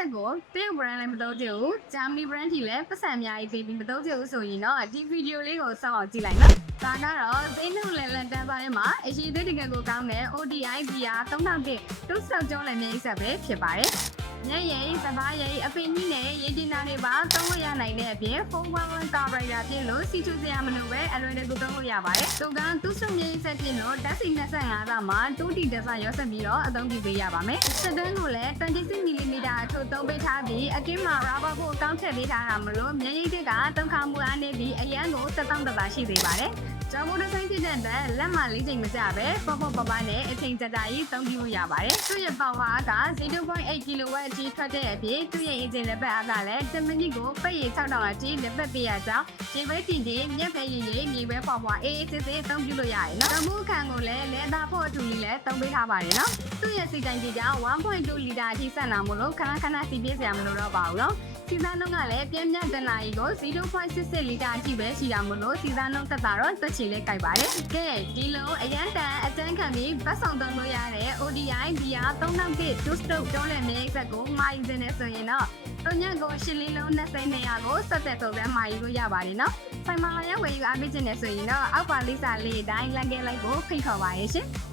ဆက်ကိုတရုတ် brand လည်းမသုံးကြဘူးဂျာမနီ brand ကြီးလည်းပတ်စံအများကြီးပေးပြီးမသုံးကြဘူးဆိုရင်တော့ဒီဗီဒီယိုလေးကိုစောင့်အောင်ကြည့်လိုက်နော်ဒါကတော့ဈေးနှုန်းလည်းလန်တန်းသွားထဲမှာအရှိသေးတကယ်ကိုကောင်းတဲ့ ODI VR 3000တူးဆောက်ကျောင်းလည်းမျိုးဆက်ပဲဖြစ်ပါတယ်ညရိပ်စဘာရိပ်အပင်ကြီးနဲ့ရေကျင်နာတွေပါသုံးလို့ရနိုင်တဲ့အပြင်ဖုန်းပေါင်းကာဗရာပြင်လို့စီချူစရာမလိုပဲအလွယ်တကူသုံးလို့ရပါတယ်။သူကသူ့စုံရိပ်ဆက်ပြင်လို့ဓာတ်ဆီ25ကမှ2D ဓာတ်ဆရောဆက်ပြီးတော့အသုံးပြုပေးရပါမယ်။စက်တန်းကိုလည်း 26mm အထုပ်သုံးပေးထားပြီးအကင်းမှာ rubber ကိုကောင်းထည့်ပေးထားတာမလို့ညရိပ်တွေကသုံးခါမှုအားနေပြီးအရန်ကို1000တသာရှိသေးပါတယ်။ကျောင်းမိုးဆိုင်ဖြစ်တဲ့အတွက်လက်မလေးချိန်မကြပဲပေါ့ပေါ့ပပနဲ့အချိန်ကြကြကြီးသုံးပြလို့ရပါတယ်။သူ့ရဲ့ power က 0.8 kW အထိထွက်တဲ့အပြင်သူ့ရဲ့ engine လက်ပတ်အားကလည်း10မိနစ်ကိုပိတ်ရ6000အထိလက်ပတ်ပေးရကြောင်းဒီဘက်တင်တင်မျက်ဖက်ရည်ရည်မြေပဲပွားပွားအေးအေးဆေးဆေးသုံးပြလို့ရတယ်နော်။တမှုခံကိုလည်းလက်သားဖို့အထူလေးလည်းသုံးပေးထားပါတယ်နော်။သူ့ရဲ့စီတိုင်းကြီးက 1.2 လီတာအထိဆက်လာမလို့ခဏခဏစီးပြေးစရာမလိုတော့ပါဘူးနော်။စီးသားနှုန်းကလည်းပြင်းပြတနာရီကို 0.66 လီတာအထိပဲရှိတာမို့လို့စီးသားနှုန်းသက်သာတော့သက်ချီလေးကြိုက်ပါတယ်။ကဲဒီလိုအရန်တန်အကျန်းခံပြီးပတ်ဆောင်သုံးလို့ရတဲ့ ODI VR 3000 2 stroke ကျောင်းလည်းမြေဆက်ကိုမှာယူနေဆိုရင်တော့တို့ညကိုရှစ်လေးလုံး2200ကိုစက်တဲ့သုံးပဲမှာယူလို့ရပါတယ်နော်။ဆိုင်မှာလည်းဝယ်ယူအားပေးခြင်းနဲ့ဆိုရင်တော့အောက်ပါလိစာလေးအတိုင်းလိုက်ခဲ့လိုက်ဖို့ဖိတ်ခေါ်ပါရဲ့ရှင်။